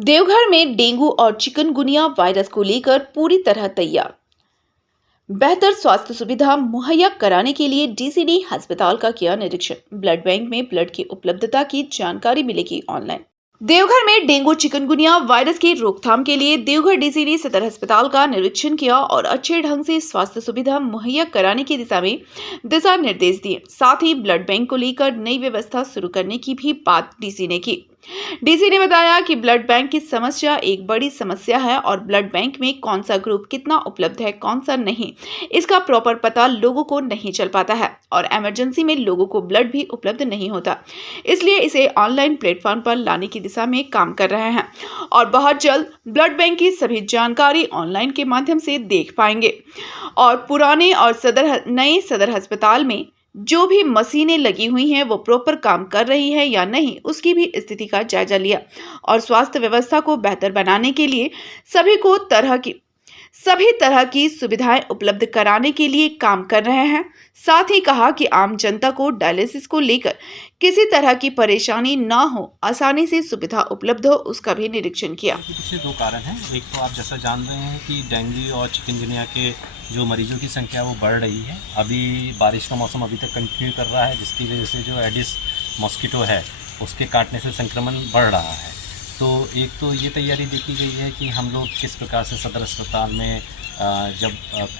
देवघर में डेंगू और chikungunya virus को लेकर पूरी तरह तैयार। बेहतर स्वास्थ्य सुविधा मुहैया कराने के लिए डीसीडी अस्पताल का किया निरीक्षण। ब्लड बैंक में ब्लड की उपलब्धता की जानकारी मिलेगी ऑनलाइन। देवघर में डेंगू चिकनगुनिया वायरस की रोकथाम के लिए देवघर डीसीडी सदर अस्पताल का निरीक्षण किया और अच्छे ढंग से स्वास्थ्य सुविधा मुहैया कराने की दिशा में दिशा निर्देश दिए। साथ ही ब्लड बैंक को लेकर नई व्यवस्था शुरू करने की भी बात डीसी ने की। डीसी ने बताया कि ब्लड बैंक की समस्या एक बड़ी समस्या है और ब्लड बैंक में कौन सा ग्रुप कितना उपलब्ध है कौन सा नहीं, इसका प्रॉपर पता लोगों को नहीं चल पाता है और इमरजेंसी में लोगों को ब्लड भी उपलब्ध नहीं होता। इसलिए इसे ऑनलाइन प्लेटफॉर्म पर लाने की दिशा में काम कर रहे हैं और बहुत जल्द ब्लड बैंक की सभी जानकारी ऑनलाइन के माध्यम से देख पाएंगे और पुराने और नए सदर अस्पताल में जो भी मशीनें लगी हुई हैं वो प्रॉपर काम कर रही है या नहीं, उसकी भी स्थिति का जायजा लिया और स्वास्थ्य व्यवस्था को बेहतर बनाने के लिए सभी तरह की सुविधाएं उपलब्ध कराने के लिए काम कर रहे हैं। साथ ही कहा कि आम जनता को डायलिसिस को लेकर किसी तरह की परेशानी ना हो, आसानी से सुविधा उपलब्ध हो, उसका भी निरीक्षण किया। पीछे दो कारण हैं। एक तो आप जैसा जान रहे हैं कि डेंगू और चिकनगुनिया के जो मरीजों की संख्या वो बढ़ रही है। अभी बारिश का मौसम अभी तक कंटिन्यू कर रहा है, जिसकी वजह से जो एडिस मॉस्किटो है उसके काटने से संक्रमण बढ़ रहा है। तो एक तो ये तैयारी देखी गई है कि हम लोग किस प्रकार से सदर अस्पताल में जब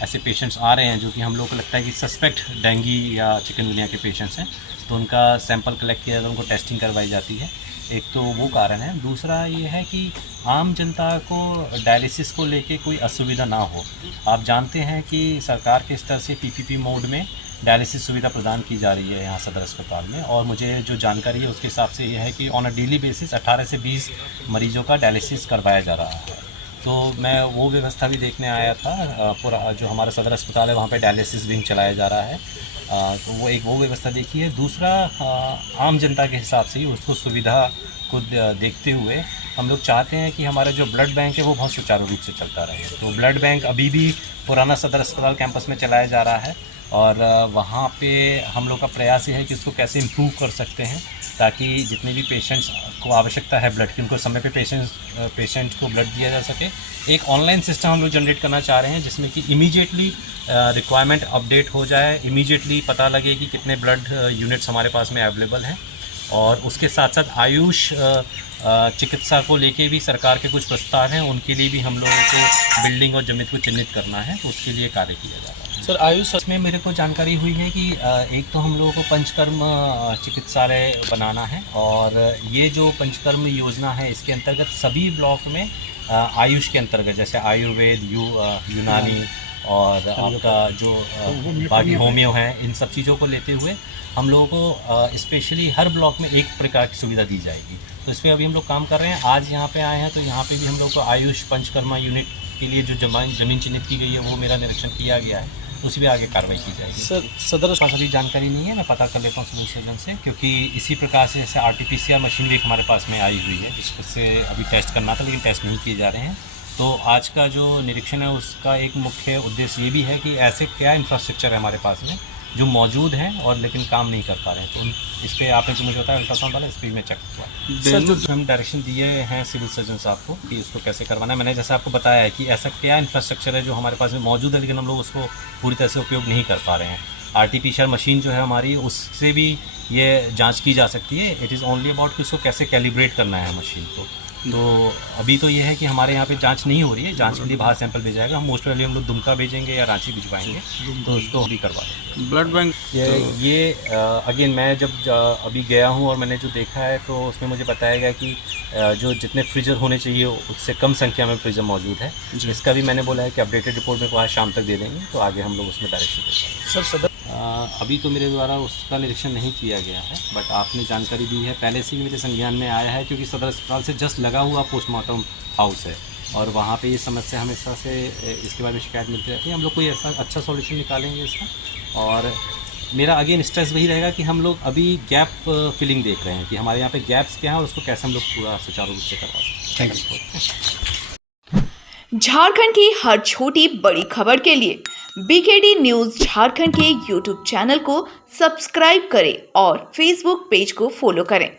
ऐसे पेशेंट्स आ रहे हैं जो कि हम लोग को लगता है कि सस्पेक्ट डेंगू या चिकनगुनिया के पेशेंट्स हैं, तो उनका सैंपल कलेक्ट किया जाता है, उनको टेस्टिंग करवाई जाती है। एक तो वो कारण है। दूसरा ये है कि आम जनता को डायलिसिस को लेके कोई असुविधा ना हो। आप जानते हैं कि सरकार के स्तर से पीपीपी मोड में डायलिसिस सुविधा प्रदान की जा रही है यहाँ सदर अस्पताल में, और मुझे जो जानकारी है उसके हिसाब से यह है कि ऑन अ डेली बेसिस 18 से 20 मरीजों का डायलिसिस करवाया जा रहा है। तो मैं वो व्यवस्था भी देखने आया था। पूरा जो हमारा सदर अस्पताल है वहाँ पे डायलिसिस विंग चलाया जा रहा है। तो वो व्यवस्था देखी है। दूसरा, आम जनता के हिसाब से ही उसको सुविधा को देखते हुए हम लोग चाहते हैं कि हमारा जो ब्लड बैंक है वो बहुत सुचारू रूप से चलता रहे। तो ब्लड बैंक अभी भी पुराना सदर अस्पताल कैंपस में चलाया जा रहा है और वहाँ पे हम लोग का प्रयास ये है कि उसको कैसे इम्प्रूव कर सकते हैं ताकि जितने भी पेशेंट्स को आवश्यकता है ब्लड की, उनको समय पे पेशेंट को ब्लड दिया जा सके। एक ऑनलाइन सिस्टम हम लोग जनरेट करना चाह रहे हैं जिसमें कि इमीडिएटली रिक्वायरमेंट अपडेट हो जाए, इमीडिएटली पता लगे कि कितने ब्लड यूनिट्स हमारे पास में अवेलेबल हैं। और उसके साथ साथ आयुष चिकित्सा को लेके भी सरकार के कुछ प्रस्ताव हैं, उनके लिए भी हम लोगों को बिल्डिंग और जमीन को चिन्हित करना है, तो उसके लिए कार्य किया जा रहा है। सर, आयुष में मेरे को जानकारी हुई है कि एक तो हम लोगों को पंचकर्म चिकित्सालय बनाना है और ये जो पंचकर्म योजना है इसके अंतर्गत सभी ब्लॉक में आयुष के अंतर्गत जैसे आयुर्वेद, यूनानी और आपका जो बाकी होम्यो है, इन सब चीज़ों को लेते हुए हम लोगों को स्पेशली हर ब्लॉक में एक प्रकार की सुविधा दी जाएगी। तो इस पर अभी हम लोग काम कर रहे हैं। आज यहाँ पे आए हैं तो यहाँ पे भी हम लोग को आयुष पंचकर्मा यूनिट के लिए जो जमीन चिन्हित की गई है वो मेरा निरीक्षण किया गया है, उसी भी आगे कार्रवाई की जाएगी। सर, सदर पास अभी जानकारी नहीं है, मैं पता कर लेता हूँ सिविल सर्जन से, क्योंकि इसी प्रकार से जैसे RT-PCR मशीन भी हमारे पास में आई हुई है जिससे अभी टेस्ट करना था लेकिन टेस्ट नहीं किए जा रहे हैं। तो आज का जो निरीक्षण है उसका एक मुख्य उद्देश्य ये भी है कि ऐसे क्या इंफ्रास्ट्रक्चर है हमारे पास में जो मौजूद हैं और लेकिन काम नहीं कर पा रहे हैं। तो इस पर आपने जो मुझे बताया अल्ट्रासाउंड वाला, इस पर मैं चेक हुआ। सर, हम डायरेक्शन दिए हैं सिविल सर्जन साहब को कि उसको कैसे करवाना है। मैंने जैसे आपको बताया है कि ऐसा क्या इंफ्रास्ट्रक्चर है जो हमारे पास में मौजूद है लेकिन हम लोग उसको पूरी तरह से उपयोग नहीं कर पा रहे हैं। RT-PCR मशीन जो है हमारी, उससे भी ये जांच की जा सकती है। इट इज़ ओनली अबाउट कि उसको कैसे कैलिब्रेट करना है मशीन को। तो अभी तो ये है कि हमारे यहाँ पे जांच नहीं हो रही है, जांच के लिए बाहर सैंपल भेजा जाएगा। हम मोस्ट प्रोबेबली हम लोग दुमका भेजेंगे या रांची भिजवाएंगे, तो उसको भी करवा देंगे। ब्लड बैंक ये अगेन मैं जब अभी गया हूँ और मैंने जो देखा है तो उसमें मुझे बताया गया कि जो जितने फ्रीजर होने चाहिए उससे कम संख्या में फ्रीजर मौजूद है। इसका भी मैंने बोला है कि अपडेटेड रिपोर्ट में आज शाम तक दे देंगे, तो आगे हम लोग उसमें डायरेक्शन देंगे। सर, सदर अभी तो मेरे द्वारा उसका निरीक्षण नहीं किया गया है, बट आपने जानकारी दी है, पहले से ही मेरे संज्ञान में आया है, क्योंकि सदर अस्पताल से जस्ट लगा हुआ पोस्टमार्टम हाउस है और वहाँ पे ये समस्या हमेशा से इसके बारे में शिकायत मिलती रहती है। हम लोग कोई ऐसा अच्छा सॉल्यूशन निकालेंगे इसका। और मेरा अगेन स्ट्रेस वही रहेगा कि हम लोग अभी गैप फिलिंग देख रहे हैं कि हमारे यहाँ पे गैप्स क्या हैं और उसको कैसे हम लोग पूरा सुचारू रूप से करवा सकते हैं। Thank you. झारखंड की हर छोटी बड़ी खबर के लिए BKD न्यूज़ झारखंड के YouTube चैनल को सब्सक्राइब करें और Facebook पेज को फॉलो करें।